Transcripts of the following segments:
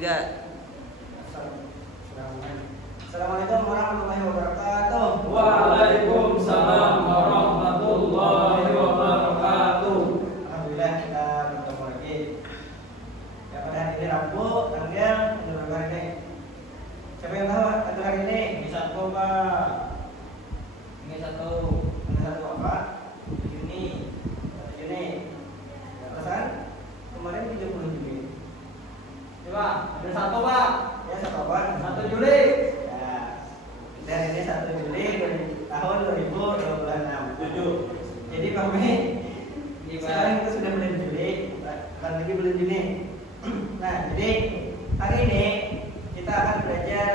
Tiga. Assalamualaikum warahmatullahi wabarakatuh. Waalaikumsalam warahmatullahi wabarakatuh. Alhamdulillah kita bertemu lagi. Ya, pada hari ini Rabu tanggal berapa hari ini? Siapa yang tahu tanggal hari ini? Ini satu Pak. Ini satu apa? Juni. Juni. Perasaan kemarin 30 Juni. Coba, ada satu Pak. Ya, satu apa? 1 Juli. Ya. Dan ini 1 Juli tahun 2026. Tujuh. Jadi kami sekarang kita sudah bulan Juli, bukan lagi bulan Juni. Nah, jadi hari ini kita akan belajar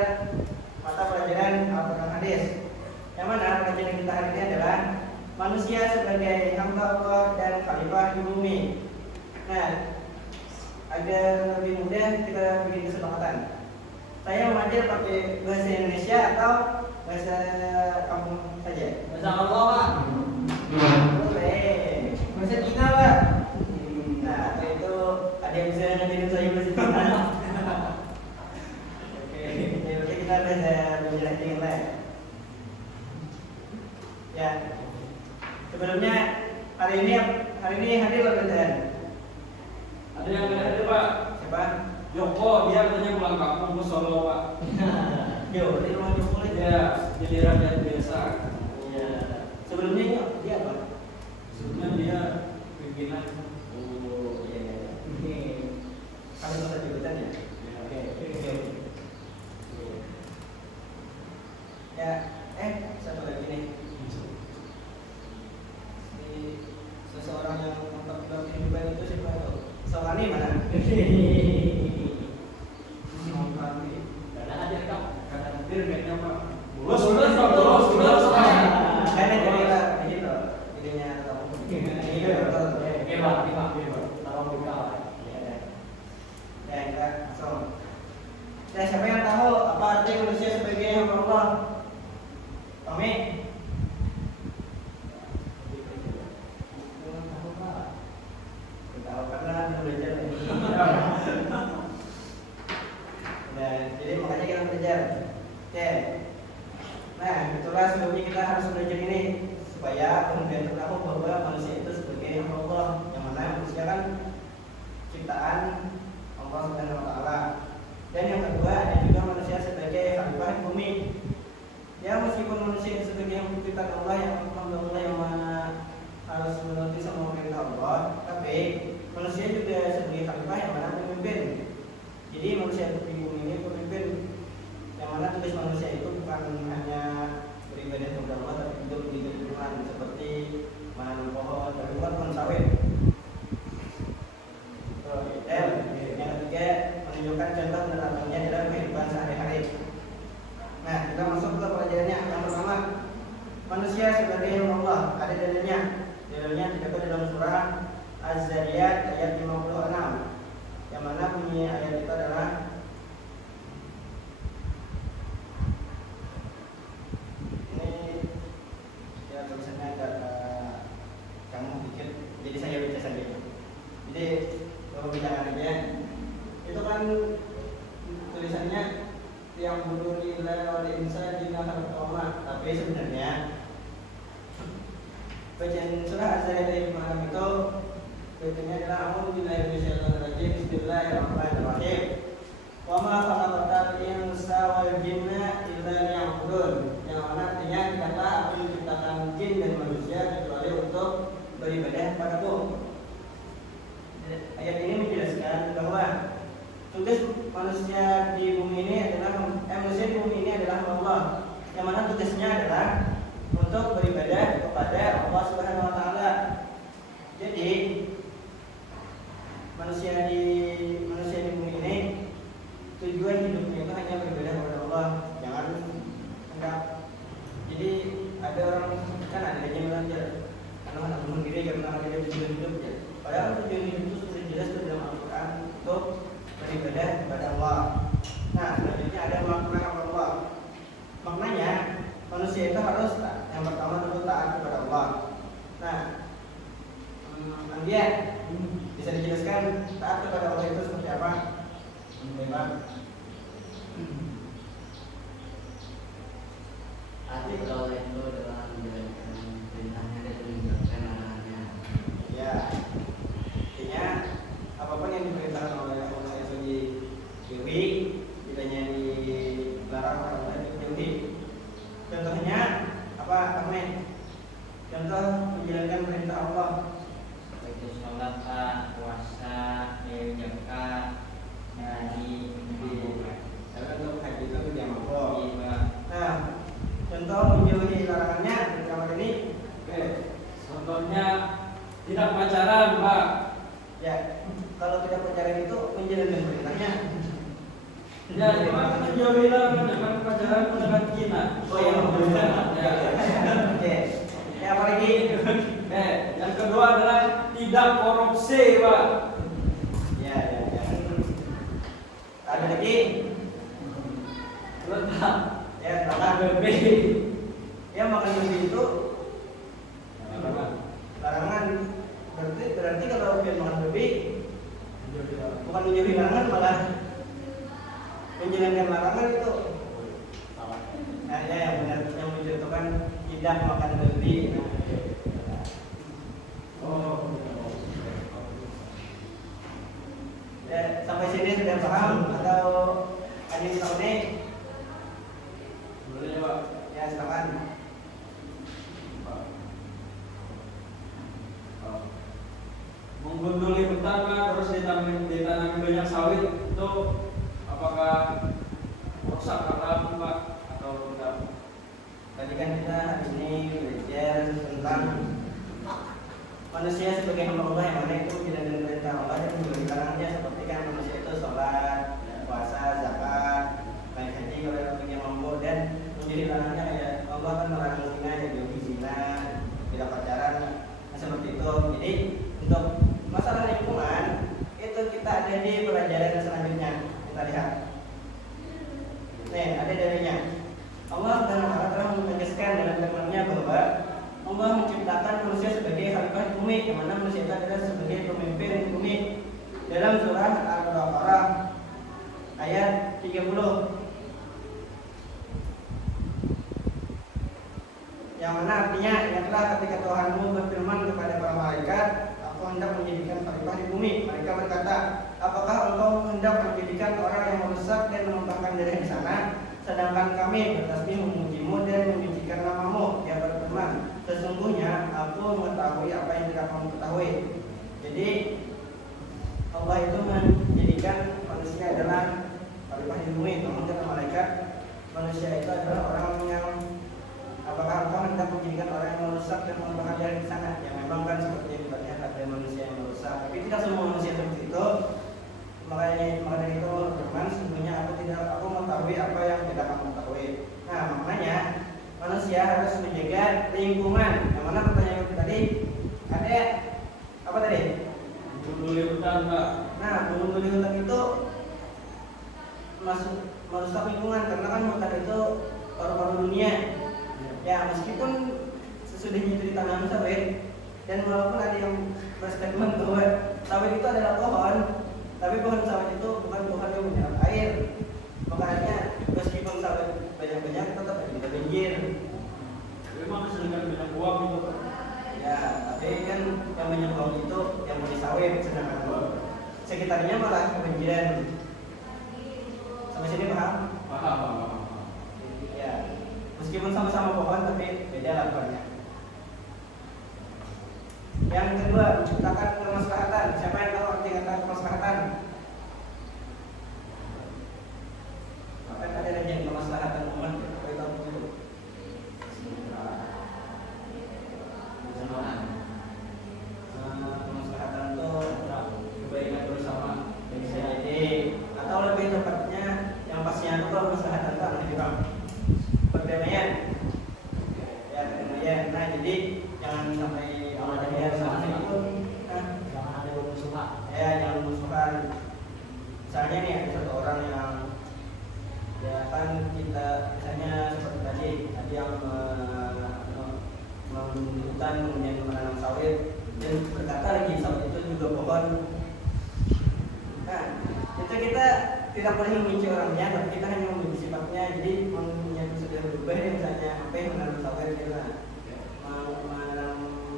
mata pelajaran Al-Quran Hadis. Yang mana pelajaran kita hari ini adalah manusia sebagai hamba Allah dan khalifah di bumi. Nah, agar lebih mudah kita bikin kesepakatan. Saya mengajar pakai bahasa Indonesia atau bahasa kampung saja? Bahasa Allah Pak. Boleh. Bahasa Cina Pak. Nah, atau itu ada yang bisa ngajarin saya bahasa Cina. Oke, ya, berarti kita belajar dengan lain. Ya, sebelumnya hari ini hadir pelajaran. Ada yang nggak ada Pak? Siapa? Joko, dia katanya pulang kampung ke Solo Pak. Yo, di rumah Joko aja. Dia jadi rakyat biasa. Iya. Sebelumnya dia apa? Sebenarnya dia pimpinan. Oh, iya iya. Ini kalau masa jabatan ya? Oke. Ya, satu lagi nih. Ini seseorang yang mantap dalam kehidupan itu siapa tuh? Soalnya mana? Karena aja Kak, kata hadir kayaknya Pak. Lulus. Karena jadi lah, gitu. Idenya kamu. Oke Pak, tolong buka. Ya, kita langsung. Ya, siapa yang tahu apa arti manusia sebagai hamba Allah? Tommy? Tahu karena anda belajar. Nah, jadi makanya kita belajar. Oke. Nah, itulah sebabnya kita harus belajar ini supaya kemudian kita tahu bahwa manusia itu sebagai hamba Allah, yang mana manusia kan ciptaan Allah Subhanahu wa taala. Dan yang kedua, ada juga manusia sebagai khalifah di bumi. Ya, meskipun manusia itu sebagai yang ciptaan Allah, yang hamba Allah, yang mana harus menuruti semua perintah Allah, tapi manusia juga sebagai khalifah yang mana pemimpin. Jadi manusia di bumi ini pemimpin, yang mana tugas manusia itu bukan hanya beribadah kepada Allah, tapi juga menjaga lingkungan seperti menanam pohon, berbuat pohon sawit. Dan yang ketiga, menunjukkan contoh penerapannya dalam kehidupan sehari-hari. Nah, kita masuk ke pelajarannya. Yang pertama, manusia sebagai hamba Allah. Ada dalilnya. Dalilnya terdapat dalam surah Az-Zariyat ayat 56. Yang mana bunyi ayat itu adalah ini ya tulisannya agak kamu dikit, jadi saya baca saja. Jadi kalau bicara aja, itu kan tulisannya yang bunuh nilai oleh insan jika pertama, tapi sebenarnya bacaan surah Az-Zariyat ayat 56 itu bacanya adalah a'udzubillahi minasyaitonir rajim, bismillahirrahmanirrahim. Wa ma khalaqtal insa wal jinna illa liya'budun. Yang mana artinya tidaklah aku menciptakan jin dan manusia kecuali untuk beribadah padaku. Ayat ini menjelaskan bahwa tugas manusia di bumi ini adalah manusia di bumi ini adalah Allah. Yang mana tugasnya adalah untuk beribadah kepada Allah Subhanahu wa taala. Jadi manusia di bumi ini tujuan hidupnya itu hanya beribadah kepada Allah. Jangan enggak. Jadi ada orang kan ada yang belajar anak bunuh diri karena ada tujuan hidup ya. Padahal tujuan hidup itu sudah jelas dalam Al-Quran untuk beribadah kepada Allah. Nah, selanjutnya ada makna Allah. Maknanya manusia itu harus yang pertama tentu taat kepada Allah. Nah, Andia bisa dijelaskan taat kepada Allah itu seperti apa? Bebas. Arti pergaulan itu adalah menjalankan perintahnya dan meninggalkan larangannya. Ya, artinya apapun yang diperintahkan oleh Allah itu dijauhi, tidaknya dilarang oleh Allah itu dijauhi. Contohnya apa? Amin. Contoh menjalankan perintah Allah. Seperti sholat, puasa, zakat, haji, Tapi untuk haji itu tidak mampu. riba. Nah, contoh menjauhi larangannya dalam ini. Oke, contohnya tidak pacaran, Pak. Ya, kalau tidak pacaran itu menjalankan perintahnya. Ya, cuma menjauhi larangan, jangan pacaran dengan kita. Oh iya, Ya. Oke. Ya, apa lagi? Yang kedua adalah tidak korupsi, Pak. Ya, ya, ya. Ada lagi? Letak, Ya, tambah. lebih. Ya, makan lebih itu larangan. Berarti kalau dia makan lebih bukan menjauhi larangan, malah menjalankan larangan itu. Nah, ya, yang benar yang menjatuhkan tidak makan lebih. Oh, Ya, sampai sini sudah paham atau ada yang tahu nih? boleh ya, Pak. Ya, silakan. Menggunduli hutan, Pak, terus ditanami banyak sawit itu apakah rusak alam, Pak, atau tidak? Tadi kan kita hari ini belajar tentang manusia sebagai hamba Allah yang mana itu menjalankan perintah Allah dan menjauhi larangannya, seperti kan manusia itu sholat, puasa, zakat, naik haji kalau yang mampu, dan menjauhi larangannya kayak Allah kan melarang zina, ya jauhi zina, tidak pacaran, nah, seperti itu. Jadi untuk masalah lingkungan itu kita ada di pelajaran selanjutnya, kita lihat. Nih, ada dalilnya. Allah telah menegaskan dalam firman-Nya bahwa Allah menciptakan manusia sebagai khalifah di bumi, yang mana manusia itu adalah sebagai pemimpin di bumi. Dalam surah Al-Baqarah ayat 30. Yang mana artinya, ingatlah ketika Tuhanmu berfirman kepada para malaikat, aku hendak menjadikan khalifah di bumi. Mereka berkata, apakah engkau hendak menjadikan orang yang merusak dan menumpahkan darah di sana? Sedangkan kami bertasbih memujimu dan menyucikan namamu. Dia berfirman, sesungguhnya aku mengetahui apa yang tidak kamu ketahui. Jadi Allah itu menjadikan manusia adalah khalifah di bumi. Namun kata malaikat, manusia itu adalah orang yang apakah engkau hendak menjadikan orang yang merusak dan menumpahkan darah di sana? Ya memang kan seperti yang kita lihat ada manusia yang merusak, tapi tidak semua manusia seperti itu. Maka dari itu firman, sesungguhnya aku mengetahui apa yang tidak kamu ketahui. Nah, maknanya manusia harus menjaga lingkungan. Yang mana pertanyaan kita tadi ada apa tadi? Menggunduli hutan, Pak. Nah, menggunduli hutan itu merusak lingkungan, karena kan hutan itu paru-paru dunia. Ya, meskipun sesudahnya itu ditanam sawit, dan walaupun ada yang berstatement bahwa sawit itu adalah pohon, tapi pohon sawit itu bukan pohon yang menyerap air. Makanya meskipun sawit banyak-banyak tetap ada banjir. Memang sedangkan banyak uang itu, Pak. Ya, tapi kan yang banyak uang itu yang beli sawit, sedangkan sekitarnya malah kebanjiran. Sampai sini paham? Paham. Ya, meskipun sama-sama pohon tapi beda laporannya. Yang kedua, menciptakan kemaslahatan. Siapa yang tahu arti kata kemaslahatan? Apa yang ada yang kemaslahatan umat? Apa itu dulu? Kemaslahatan itu kebaikan bersama. Bisa jadi, atau lebih tepatnya yang pastinya itu kemaslahatan itu adalah perdamaian. Ya, perdamaian. Nah, jadi jangan sampai ada sama itu, Jangan ada musuhan. ya jangan musuhan. Misalnya nih ada satu orang yang ya kan kita misalnya seperti tadi yang hutan kemudian menanam sawit dan berkata lagi sawit itu juga pohon. Nah, itu kita tidak boleh membenci orangnya, tapi kita hanya membenci sifatnya. Jadi yang sudah berubah ya, misalnya apa yang menanam sawit gitu lah, menanam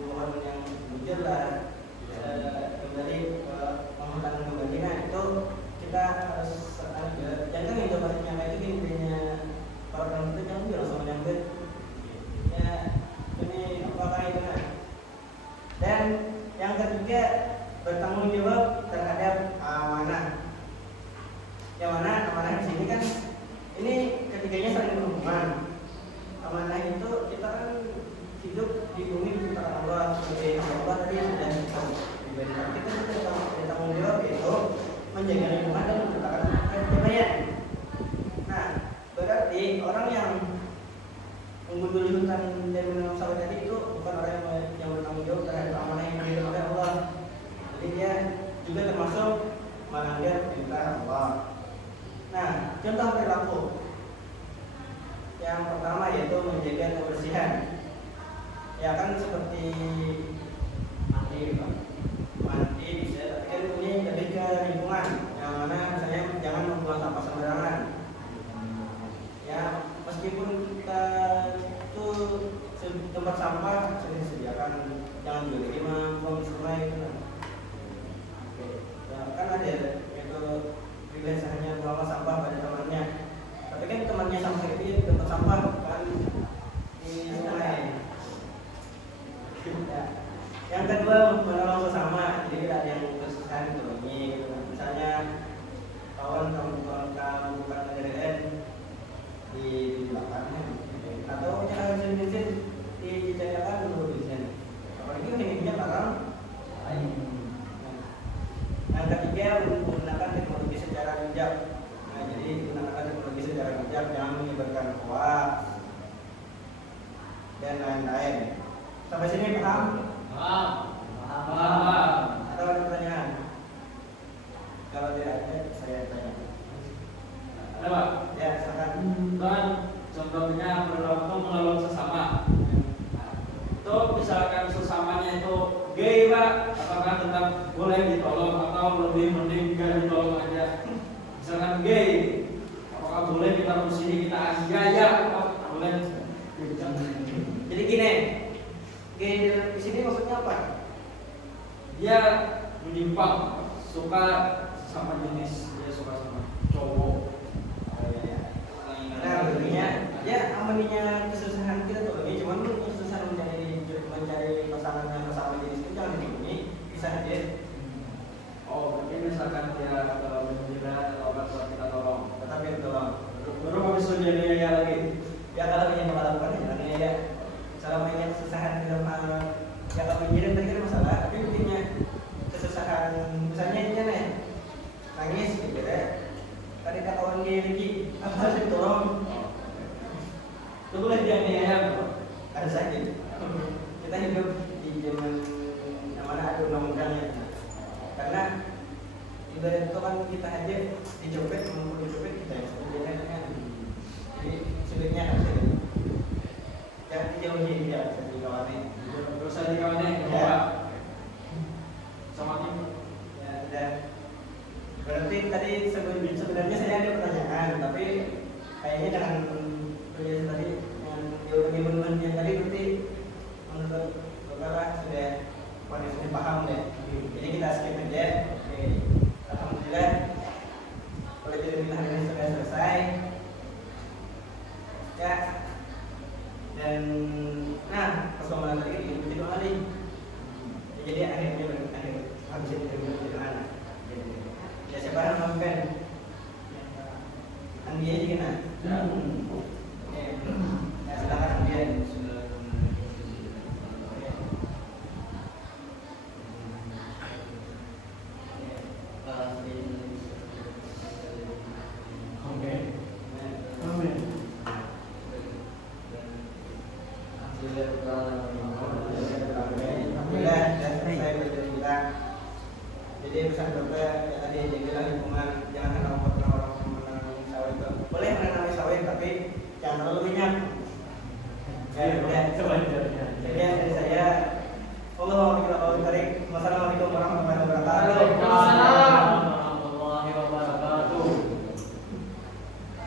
pohon yang bujur lah, kembali penghutan kembali. Nah itu kita harus jangan yang coba nyampe itu intinya para orang itu jangan langsung nyampe ya ini apakah itu. Nah dan yang ketiga, bertanggung jawab terhadap amanah. Yang mana amanah di sini kan ini ketiganya saling berhubungan. Amanah itu kita kan hidup di bumi diciptakan Allah, sebagai Allah tadi sudah diberikan kita bertanggung jawab yaitu menjaga lingkungan dan menciptakan kedamaian. Nah berarti orang yang menggunduli hutan dan menanam sawit tadi itu bukan orang yang bertanggung jawab terhadap amanah yang diberikan oleh Allah. Jadi dia juga termasuk melanggar perintah Allah. Nah, contoh perilaku yang pertama yaitu menjaga kebersihan. Ya kan seperti mandi bisa, tapi kan ini lebih ke lingkungan. Yang mana misalnya jangan membuang sampah sembarangan. Ya, meskipun kita itu tempat sampah sudah disediakan, jangan juga lagi membuang di sungai gitu. Ya, kan ada itu biasanya buang sampah pada temannya, tapi kan temannya sampah itu tempat sampah kan di sungai. Ya. Yang kedua menolong sesama, jadi tidak ada yang kesusahan ditolongi gitu. Misalnya kawan kamu bukan kendaraan di belakangnya, atau jangan bensin dijajakan dulu bensin. Apalagi ini barang lain. Yang ketiga menggunakan teknologi secara bijak. Nah, jadi menggunakan teknologi secara bijak, jangan menyebarkan hoax dan lain-lain. Sampai sini paham? Paham. Atau ada pertanyaan? Kalau tidak ada, saya tanya. Ada Pak? Ya, silakan. Dan contohnya perilaku menolong sesama. Itu misalkan sesamanya itu gay Pak, apakah tetap boleh ditolong atau lebih mending gak ditolong aja? Misalkan gay, apakah boleh kita bersini kita aniaya? Boleh? Jadi gini, gay di sini maksudnya apa? Dia menyimpang, suka sama jenis, dia suka sama cowok. Nah, bentuknya ya amaninya kesusahan kita tuh ini cuman kesusahan mencari pasangan yang sama jenis itu jangan dihubungi, bisa aja. Oh, mungkin misalkan dia mengira atau apa kita tolong, Tetapi tolong baru habis itu jadi ya lagi. ya kalau ingin melakukan jangan ya. Kalau punya kesusahan dalam hal ya kalau mengirim tadi kan masalah, tapi intinya kesusahan misalnya ini nih nangis gitu ya. Tadi kata orang gay lagi apa harus ditolong? Itu boleh dianiaya, ada sakit. Kita hidup di zaman yang mana ada undang-undangnya. Karena ibarat itu kan kita aja dicopet, mau dicopet kita yang sebenarnya kan. Jadi sulitnya harus itu. Jangan dijauhi dia, jadi kawannya. Terus saya di kawannya, Ya. Sama tim. Ya, sudah. Berarti tadi sebenarnya saya ada pertanyaan, tapi kayaknya dengan penjelasan tadi dengan jawaban yang tadi berarti menurut Bapak sudah paham deh. Jadi kita skip aja. Oke. Alhamdulillah pelajaran kita hari ini sudah selesai. Ya. Dan persoalan tadi itu dua kali. Jadi akhir habis itu berjalan. Ya siapa yang melakukan? Andi aja kena. Oke. Ya silakan Andi. Jadi pesan Bapak ya tadi jagalah lingkungan, jangan orang menanam sawit. Boleh menanam sawit tapi jangan terlalu banyak. Ya, coba